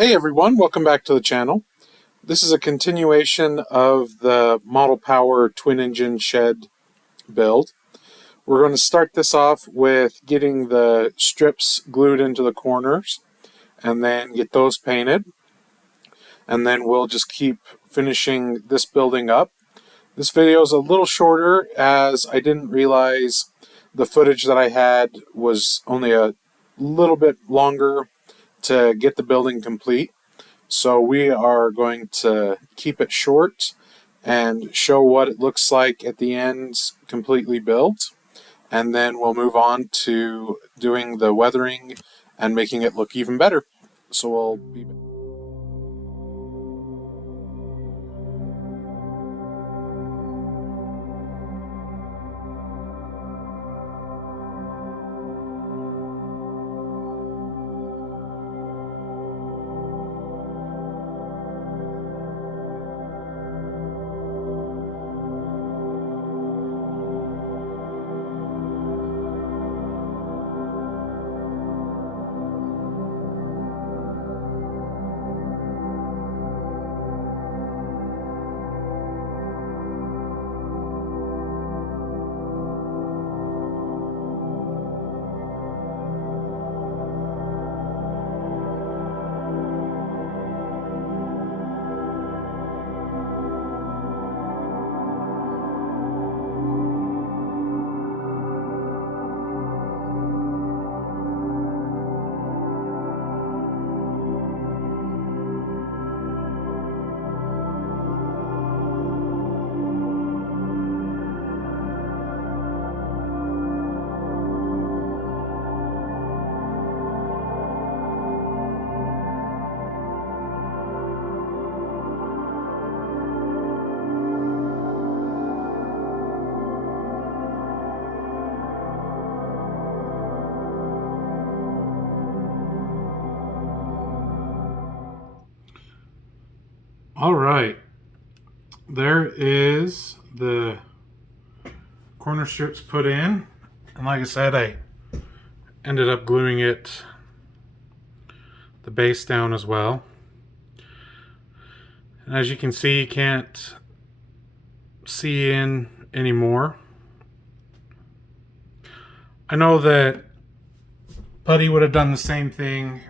Hey everyone, welcome back to the channel. This is a continuation of the Model Power twin engine shed build. We're going to start this off with getting the strips glued into the corners and then get those painted. And then we'll just keep finishing this building up. This video is a little shorter as I didn't realize the footage that I had was only a little bit longer to get the building complete. So we are going to keep it short and show what it looks like at the end completely built. And then we'll move on to doing the weathering and making it look even better. So we'll be back. All right, there is the corner strips put in, and like I said, I ended up gluing the base down as well. And as you can see, you can't see in anymore. I know that Putty would have done the same thing.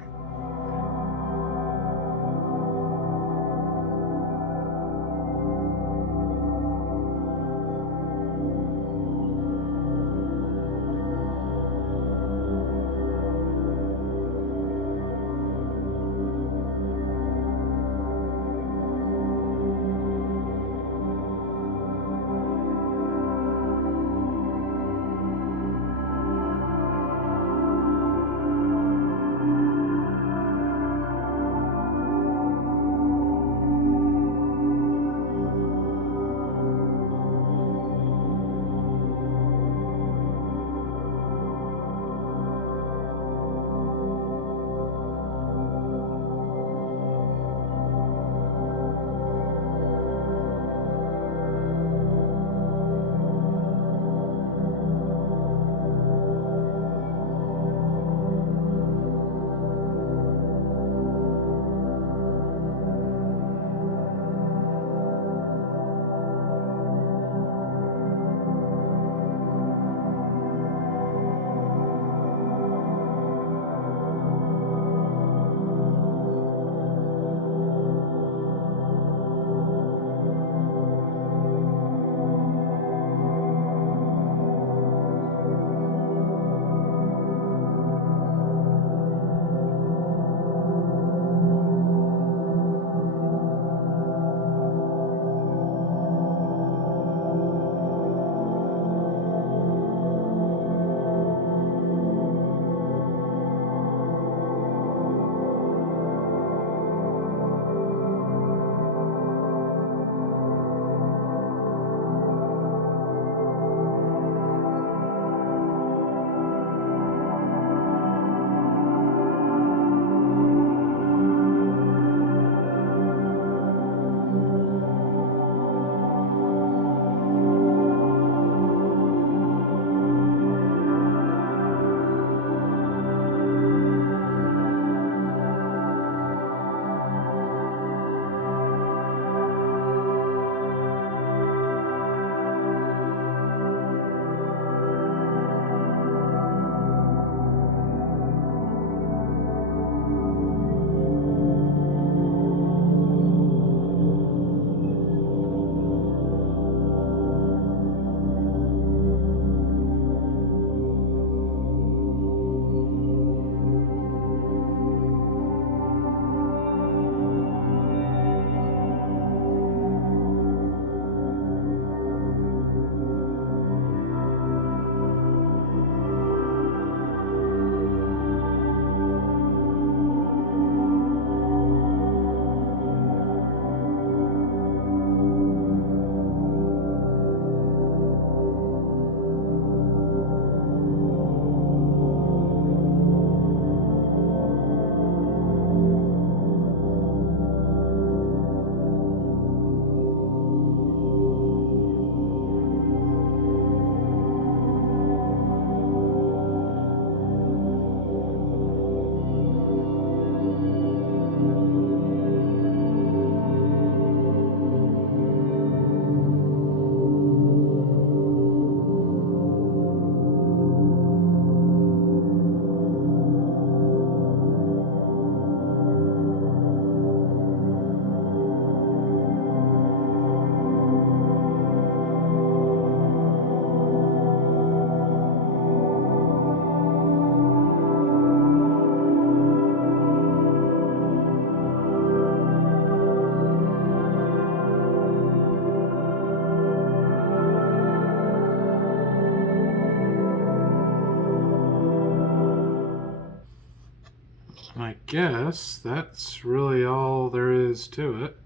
guess that's really all there is to it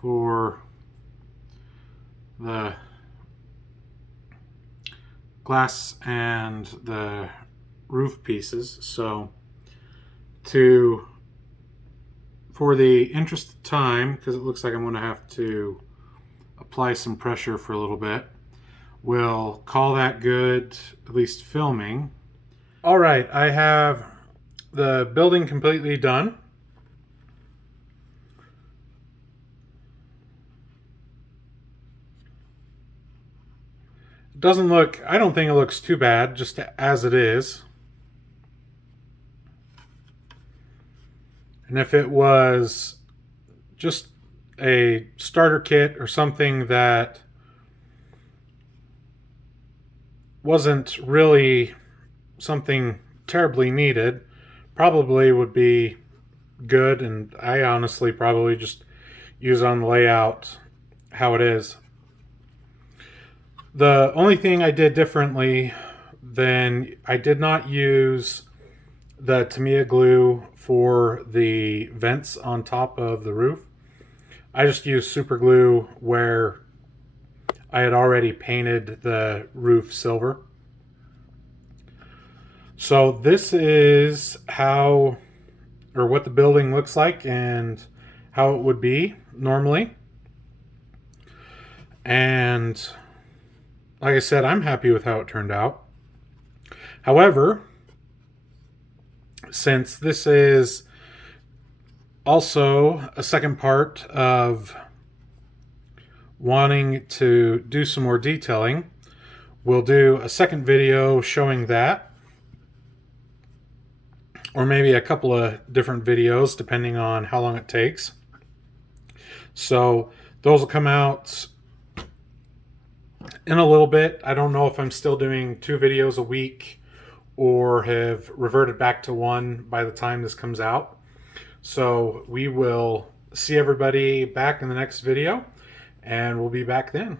for the glass and the roof pieces. So for the interest of time, because it looks like I'm going to have to apply some pressure for a little bit, we'll call that good, at least filming. All right, I have the building completely done. It doesn't look, I don't think it looks too bad, just as it is. And if it was just a starter kit or something that wasn't really something terribly needed, probably would be good, and I honestly probably just use on the layout how it is. The only thing I did differently, then I did not use the Tamiya glue for the vents on top of the roof. I just used super glue where I had already painted the roof silver. So this is how, or what the building looks like and how it would be normally. And like I said, I'm happy with how it turned out. However, since this is also a second part of wanting to do some more detailing, we'll do a second video showing that, or maybe a couple of different videos depending on how long it takes. So those will come out in a little bit. I don't know if I'm still doing 2 videos a week or have reverted back to 1 by the time this comes out. So we will see everybody back in the next video, and we'll be back then.